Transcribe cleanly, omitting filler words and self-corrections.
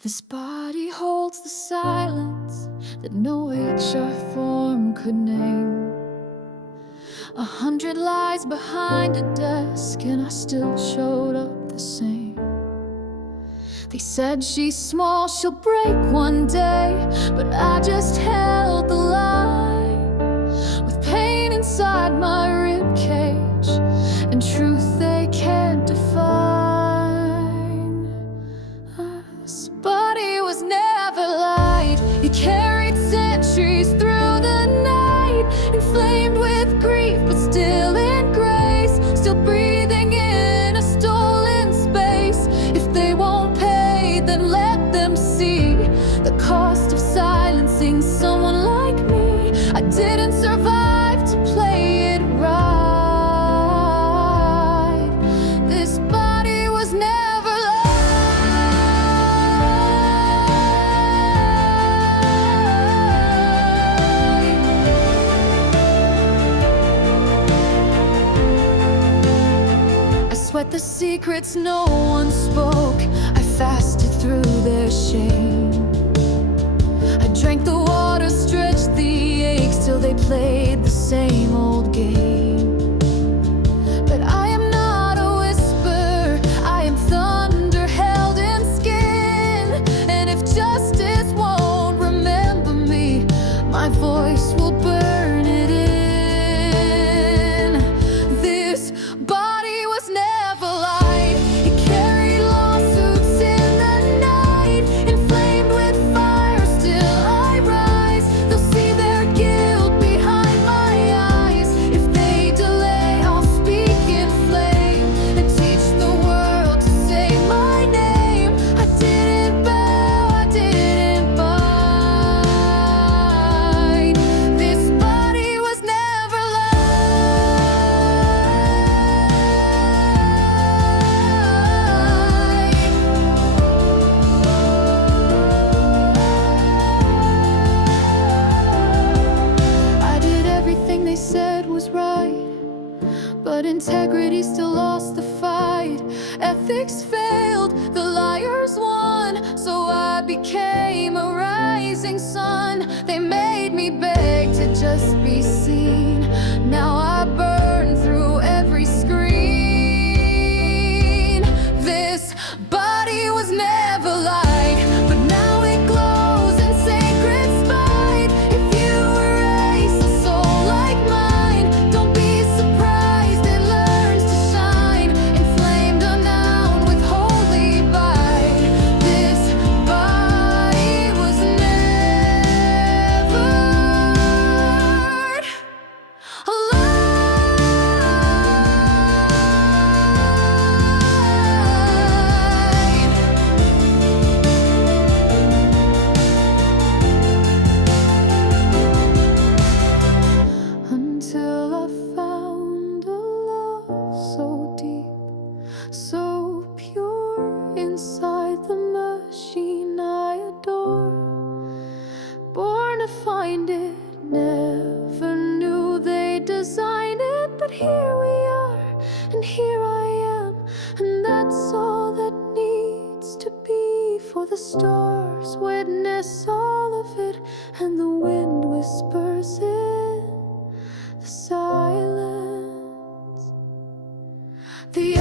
This body holds the silence that no HR form could name. 100 lies behind a desk, and I still showed up the same. They said she's small, she'll break one day, but I just held the line with pain inside my ribcage and truth they can't define. This body was never light. It carried centuries through the night, inflamed with grief but still in grace, still breathing in a stolen space. If they won't pay, then let them see the cost of silencing someone like me. I didn't survive to play it right. This body was never light. I sweat the secrets no one spoke. I fasted through their shame. I drank the water, stretched the aches till they played the same old game. But I am not a whisper, I am thunder held in skin. And if justice won't remember me, my voice will burn it in. This body was never light. It carried lawsuits in the night, inflamed with fire, still I rise. They'll see their guilt behind my eyes. If they delay, I'll speak in flame and teach the world to say my name. I didn't bow, I didn't bite. This body was never I did everything they said was right, but integrity still lost the fight. Ethics failed, the liars won, so I became a rising sun. They made me beg to just be seen. Now I burn through every screen. This body was never light, but now it glows in sacred spite. If you erase a soul like mine, don't be surprised it learns to shine, inflamed, unbound with holy bite. This body was never until I found a love so deep, so pure inside the machine I adore. Born to find it, never knew they designed it, but here we are, and here I am, and that's all that needs to be. For the stars witness all of it, and the wind whispers in the silence. The